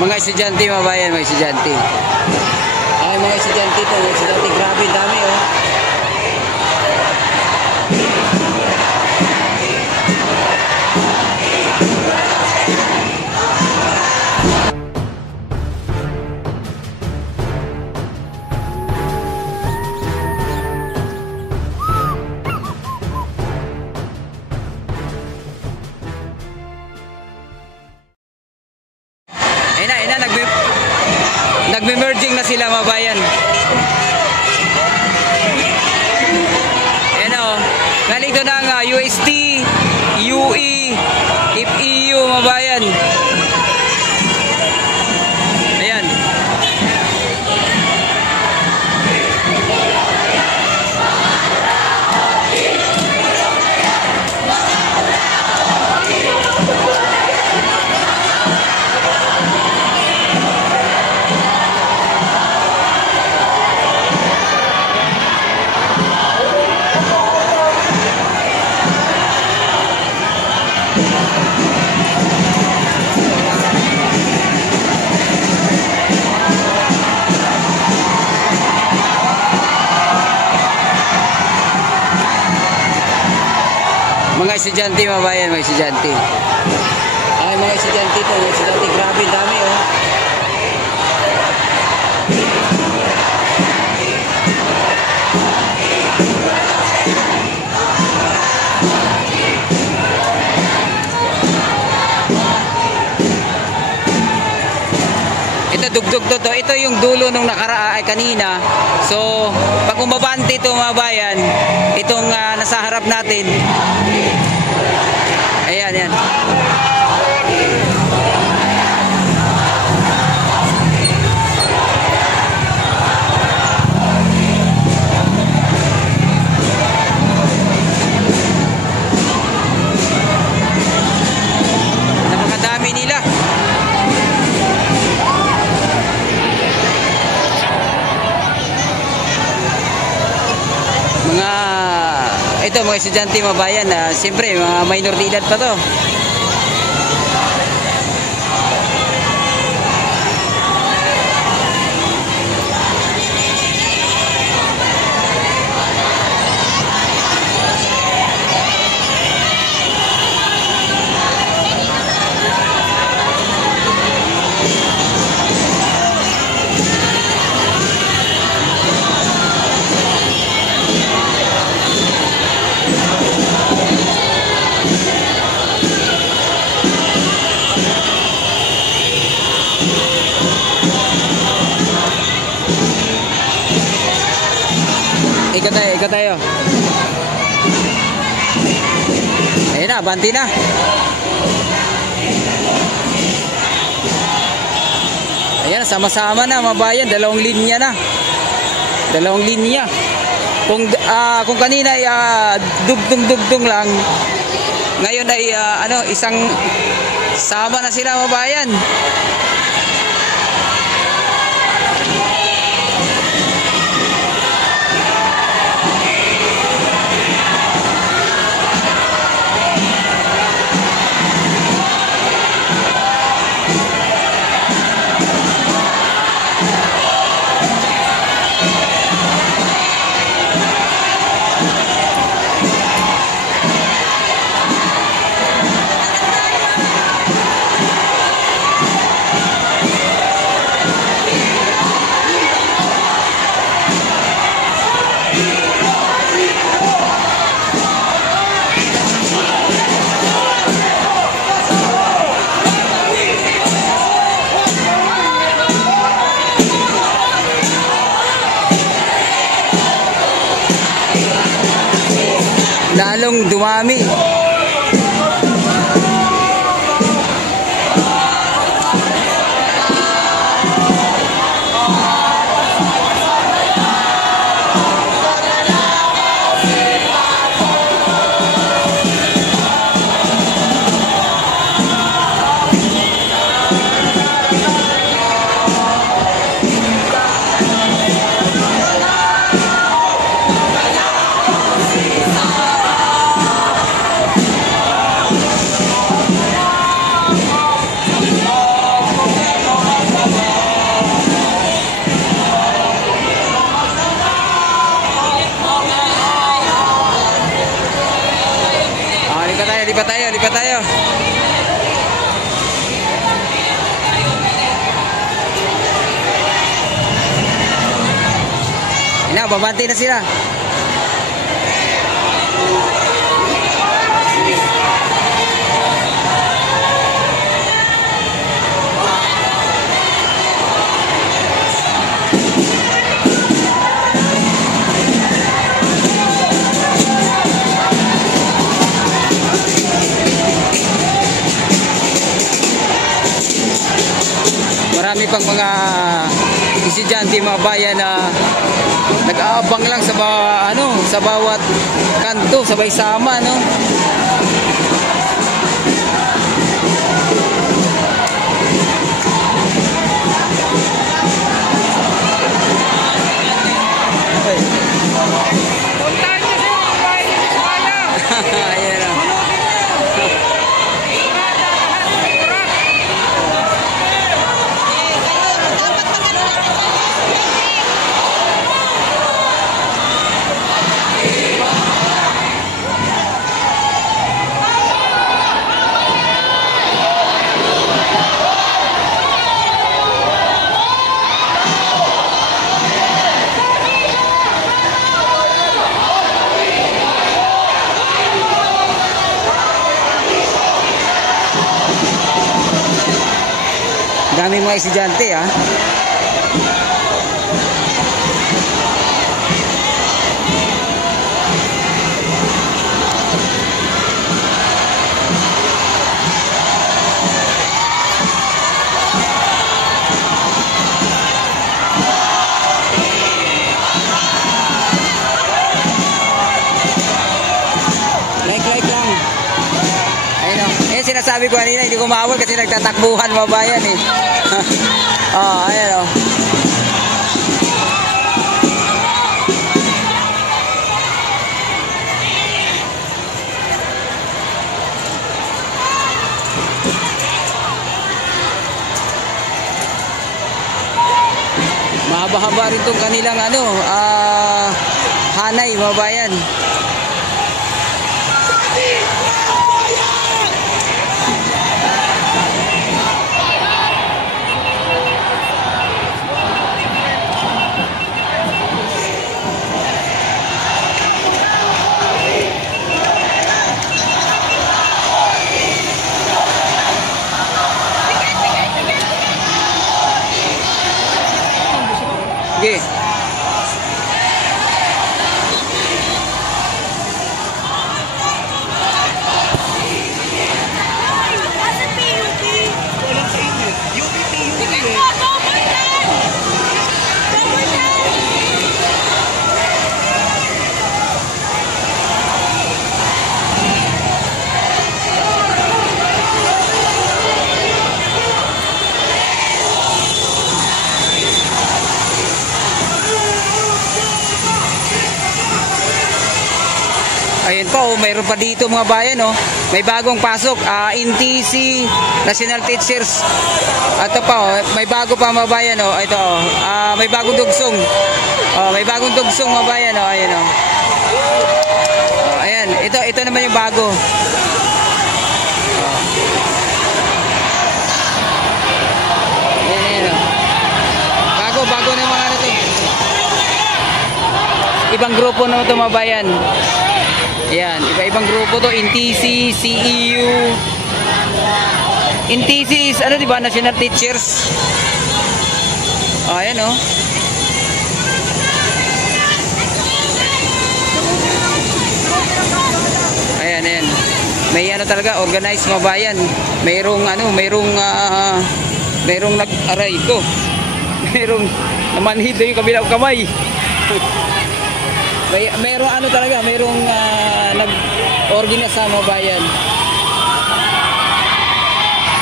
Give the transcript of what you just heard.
Mga estudyante mga bayan, mga estudyante. Ay, mga estudyante to, mga estudyante, grabe dami oh. Nagme-merging na sila mga bayan. Ayan o. Galing ito ng UST, UE, FEU mga bayan. Ayan. Mga estudyante mga bayan, mga estudyante. Ay, mga estudyante to, mga estudyante, grabe dami oh. Ito dugdug to. Ito yung dulo nung nakaraan ay kanina. So, pag umabante ito mga bayan, itong nasa harap natin. Ayan, yan. Napakadami nila. Ito mga estudyante mga bayan, siyempre mga minor de edad pa to. Ikat tayo. Ayun na, banti na. Ayan, sama-sama na mga bayan, dalawang linya na. Dalawang linya. Kung kanina ay dugtong lang, ngayon ay isang sama na sila mga bayan. Lalong dumami. babante na sila. Marami pang mga estudyante, mga bayan na nag-aabang lang sa sa bawat kanto, sabay sama, no? Ayan, oh. Daming mga estudyante, ha. Like lang. Ayun, oh. Sinasabi ko kanina, hindi ko maawal kasi nagtatakbuhan mga bayan, eh. Oh, ayan, oh. Mahaba-haba rin itong kanilang hanay mga bayan. Sige. Ayun pa, oh, mayroon pa dito mga bayan, oh. May bagong pasok, NTC, National Teachers. Ito pa, oh, may bago pa mga bayan, oh. Ito, oh, may bagong dugsong. Oh, may bagong dugsong mga bayan, oh. Ayun, oh. Oh, ayan, ito naman yung bago. Ayan, ayan, oh. Bago na mga to. Ibang grupo na ito mga bayan. Ayan, iba-ibang grupo to, NTC, CEU. NTC is, diba, National Teachers. Oh, ayan, oh. Ayan, ayan. May talaga, organized mga bayan. Mayroong nag-aray ko. Mayroong namanhid yung kabilang kamay. Mayroong talaga, mayroong nag-organize sa mga bayan.